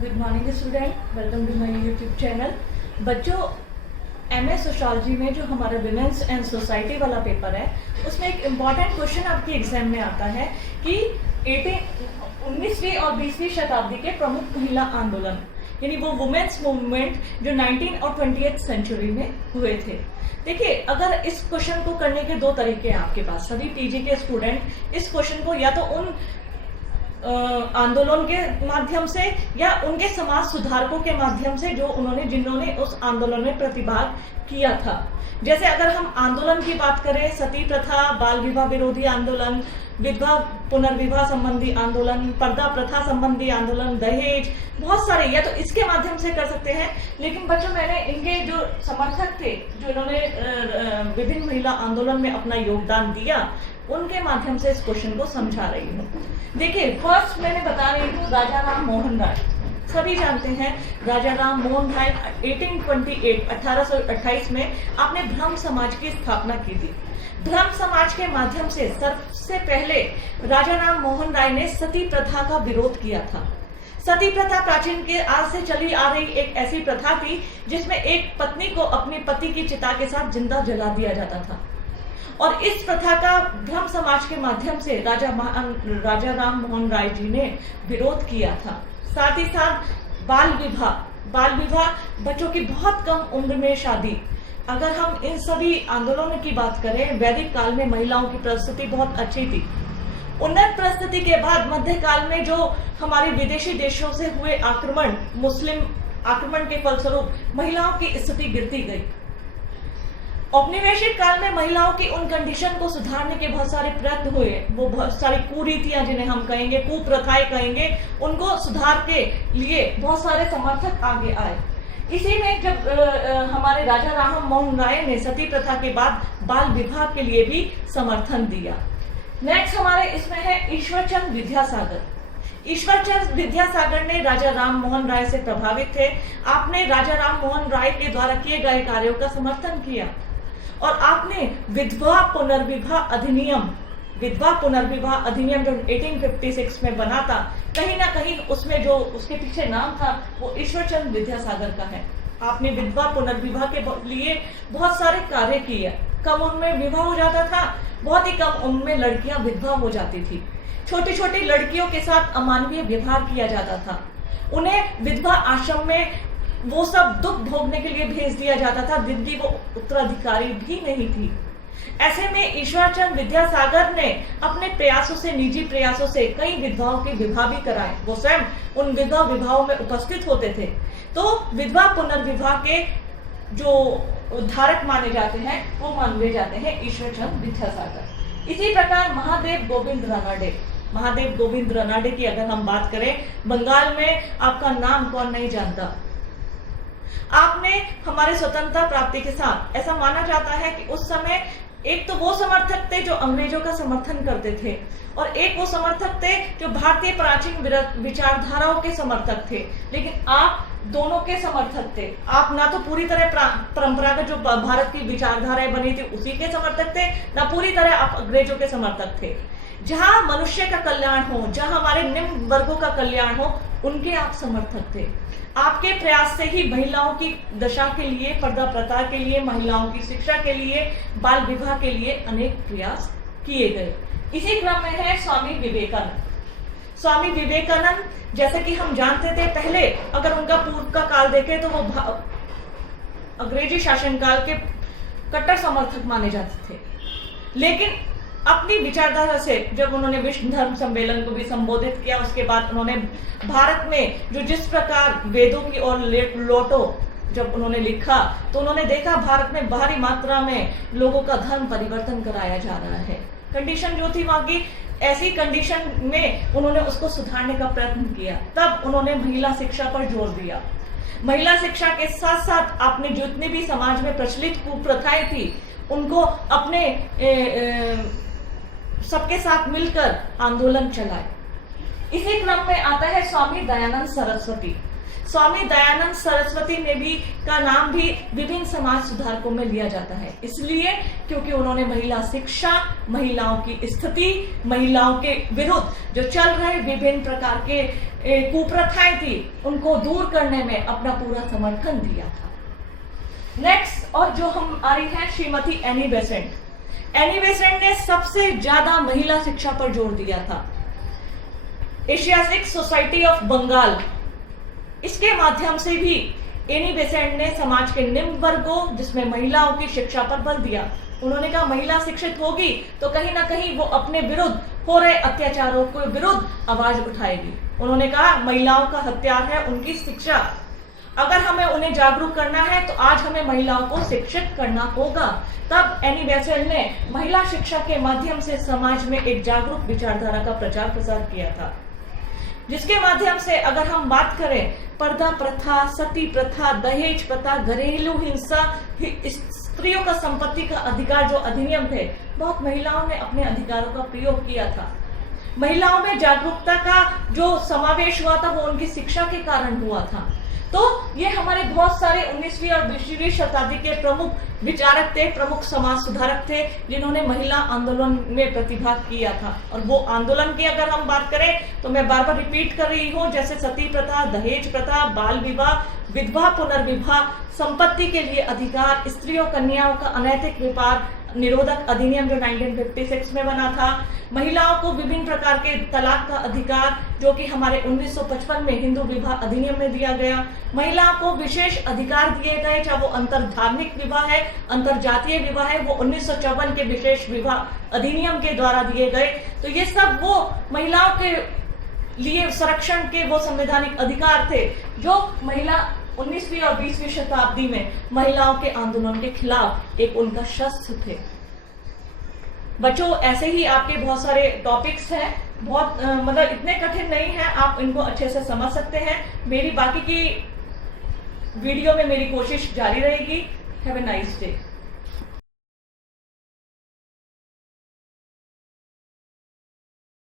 Good morning student, welcome to my YouTube channel. बच्चों, MA sociology में जो हमारा विमेंस एंड सोसाइटी वाला पेपर है उसमें एक इम्पॉर्टेंट क्वेश्चन आपके एग्जाम में आता है कि 19वीं और 20वीं शताब्दी के प्रमुख महिला आंदोलन यानी वो वुमेन्स मूवमेंट जो 19 और 20th सेंचुरी में हुए थे। देखिए, अगर इस क्वेश्चन को करने के दो तरीके हैं आपके पास। सभी पीजी के स्टूडेंट इस क्वेश्चन को या तो उन आंदोलन के माध्यम से या उनके समाज सुधारकों के माध्यम से जिन्होंने उस आंदोलन में प्रतिभाग किया था। जैसे अगर हम आंदोलन की बात करें, सती प्रथा, बाल विवाह विरोधी आंदोलन, विधवा पुनर्विवाह संबंधी आंदोलन, पर्दा प्रथा संबंधी आंदोलन, दहेज, बहुत सारे, या तो इसके माध्यम से कर सकते हैं। लेकिन बच्चों, मैंने इनके जो समर्थक थे, जो इन्होंने विभिन्न महिला आंदोलन में अपना योगदान दिया, उनके माध्यम से इस क्वेश्चन को समझा रही हूँ। देखिए, फर्स्ट मैंने बता रही हूँ राजा राम मोहन राय। सभी जानते हैं राजा राम मोहन राय 1828 में आपने ब्रह्म समाज की स्थापना की थी। ब्रह्म समाज के माध्यम से सबसे पहले राजा राम मोहन राय ने सती प्रथा का विरोध किया था। सती प्रथा प्राचीन के आज से चली आ रही एक ऐसी प्रथा थी जिसमें एक पत्नी को अपने पति की चिता के साथ जिंदा जला दिया जाता था। और इस प्रथा का ब्रह्म समाज के माध्यम से राजा राम मोहन राय जी ने विरोध किया था। साथ ही साथ बाल विवाह, बच्चों की बहुत कम उम्र में शादी। अगर हम इन सभी आंदोलनों की बात करें, वैदिक काल में महिलाओं की परिस्थिति बहुत अच्छी थी। उन्नत परिस्थिति के बाद मध्यकाल में जो हमारे विदेशी देशों से हुए आक्रमण, मुस्लिम आक्रमण के फलस्वरूप महिलाओं की स्थिति गिरती गई। औपनिवेशिक काल में महिलाओं की उन कंडीशन को सुधारने के बहुत सारे प्रयत्न हुए। वो बहुत सारी कुरीतियां, जिन्हें हम कहेंगे कुप्रथाएं कहेंगे, उनको सुधार के लिए बहुत सारे समर्थक आगे आए। इसी में जब हमारे राजा राम मोहन राय ने सती प्रथा के बाद बाल विवाह के लिए भी समर्थन दिया। नेक्स्ट हमारे इसमें है ईश्वरचंद विद्यासागर। ईश्वरचंद विद्यासागर ने राजा राम मोहन राय से प्रभावित थे। आपने राजा राम मोहन राय के द्वारा किए गए कार्यों का समर्थन किया और आपने विधवा पुनर्विवाह अधिनियम जो 1856 में बना था, कहीं ना कहीं उसमें जो उसके पीछे नाम था वो ईश्वरचंद विद्यासागर का है। आपने विधवा पुनर्विवाह के लिए बहुत सारे कार्य किए। कम उम्र में विवाह हो जाता था, बहुत ही कम उम्र में लड़कियां विधवा हो जाती थी। छोटी छोटी लड़कियों के साथ अमानवीय व्यवहार किया जाता था। उन्हें विधवा आश्रम में वो सब दुख भोगने के लिए भेज दिया जाता था, जिनकी वो उत्तराधिकारी भी नहीं थी। ऐसे में ईश्वरचंद विद्यासागर ने अपने प्रयासों से, निजी प्रयासों से कई विधवाओं के विवाह भी कराए। वो स्वयं उन विधवा विवाहों में उपस्थित होते थे। तो विधवा पुनर्विवाह के जो धारक माने जाते हैं वो माने जाते हैं ईश्वरचंद विद्यासागर। इसी प्रकार महादेव गोविंद रानडे की अगर हम बात करें, बंगाल में आपका नाम कौन नहीं जानता। आपने हमारे स्वतंत्रता प्राप्ति के साथ, ऐसा माना जाता है कि उस समय एक तो वो समर्थक थे जो अंग्रेजों का समर्थन करते थे और एक वो समर्थक थे जो भारतीय प्राचीन विचारधाराओं के समर्थक थे। लेकिन आप दोनों के समर्थक थे। आप ना तो पूरी तरह परंपरागत जो भारत की विचारधाराएं बनी थी उसी के समर्थक थे, ना पूरी तरह आप अंग्रेजों के समर्थक थे। जहां मनुष्य का कल्याण हो, जहां हमारे निम्न वर्गों का कल्याण हो, उनके आप समर्थक थे। आपके प्रयास से ही महिलाओं की दशा के लिए, पर्दा प्रथा के लिए, महिलाओं की शिक्षा के लिए, बाल विवाह के लिए अनेक प्रयास किए गए। इसी क्रम में है स्वामी विवेकानंद। जैसे कि हम जानते थे, पहले अगर उनका पूर्व का काल देखें तो वो अंग्रेजी शासनकाल के कट्टर समर्थक माने जाते थे। लेकिन अपनी विचारधारा से जब उन्होंने विश्व धर्म सम्मेलन को भी संबोधित किया, उसके बाद उन्होंने भारत में जो जिस प्रकार वेदों की ओर लौटो जब उन्होंने लिखा, तो उन्होंने देखा भारत में भारी मात्रा में लोगों का धर्म परिवर्तन कराया जा रहा है। कंडीशन जो थी वहां की, ऐसी कंडीशन में उन्होंने उसको सुधारने का प्रयत्न किया। तब उन्होंने महिला शिक्षा पर जोर दिया। महिला शिक्षा के साथ साथ आपने जितनी भी समाज में प्रचलित कुप्रथाएं थी उनको अपने सबके साथ मिलकर आंदोलन चलाए। इसी क्रम में आता है स्वामी दयानंद सरस्वती। स्वामी दयानंद सरस्वती ने भी का नाम भी विभिन्न समाज सुधारकों में लिया जाता है, इसलिए क्योंकि उन्होंने महिला शिक्षा, महिलाओं की स्थिति, महिलाओं के विरुद्ध जो चल रहे विभिन्न प्रकार के कुप्रथाएं थी उनको दूर करने में अपना पूरा समर्थन दिया था। नेक्स्ट और जो हम आई है Shrimati Annie Besant. Annie Besant ने सबसे ज्यादा महिला शिक्षा पर जोर दिया था। एशियाटिक सोसाइटी ऑफ बंगाल, इसके माध्यम से भी एनी बेसेंट ने समाज के निम्न वर्गों जिसमें महिलाओं की शिक्षा पर बल दिया। उन्होंने कहा महिला शिक्षित होगी तो कहीं ना कहीं वो अपने विरुद्ध हो रहे अत्याचारों के विरुद्ध आवाज उठाएगी। उन्होंने कहा महिलाओं का हथियार है उनकी शिक्षा, अगर हमें उन्हें जागरूक करना है तो आज हमें महिलाओं को शिक्षित करना होगा। तब एनी बेसेंट ने महिला शिक्षा के माध्यम से समाज में एक जागरूक विचारधारा का प्रचार प्रसार किया था, जिसके माध्यम से अगर हम बात करें पर्दा प्रथा, सती प्रथा, दहेज प्रथा, घरेलू हिंसा, स्त्रियों का संपत्ति का अधिकार जो अधिनियम थे, बहुत महिलाओं ने अपने अधिकारों का प्रयोग किया था। महिलाओं में जागरूकता का जो समावेश हुआ था वो उनकी शिक्षा के कारण हुआ था। तो ये हमारे बहुत सारे 19वीं और 20वीं शताब्दी के प्रमुख विचारक थे, प्रमुख समाज सुधारक थे, जिन्होंने महिला आंदोलन में प्रतिभाग किया था। और वो आंदोलन की अगर हम बात करें तो मैं बार बार रिपीट कर रही हूँ, जैसे सती प्रथा, दहेज प्रथा, बाल विवाह, विधवा पुनर्विवाह, संपत्ति के लिए अधिकार, स्त्रियों कन्याओं का अनैतिक व्यापार निरोधक अधिनियम जो 1956 में बना था, महिलाओं को विभिन्न प्रकार के तलाक का अधिकार जो कि हमारे 1955 में हिंदू विवाह अधिनियम में दिया गया, महिलाओं को विशेष अधिकार दिए गए, चाहे वो अंतर धार्मिक विवाह है, अंतर जातीय विवाह है, वो 1954 के विशेष विवाह अधिनियम के द्वारा दिए गए। तो ये सब वो महिलाओं के लिए संरक्षण के वो संवैधानिक अधिकार थे जो महिला 19वीं और 20वीं शताब्दी में महिलाओं के आंदोलन के खिलाफ एक उनका शस्त्र थे। बच्चों ऐसे ही आपके बहुत सारे टॉपिक्स हैं, बहुत मतलब इतने कठिन नहीं है, आप इनको अच्छे से समझ सकते हैं। मेरी बाकी की वीडियो में मेरी कोशिश जारी रहेगी। Have a nice day.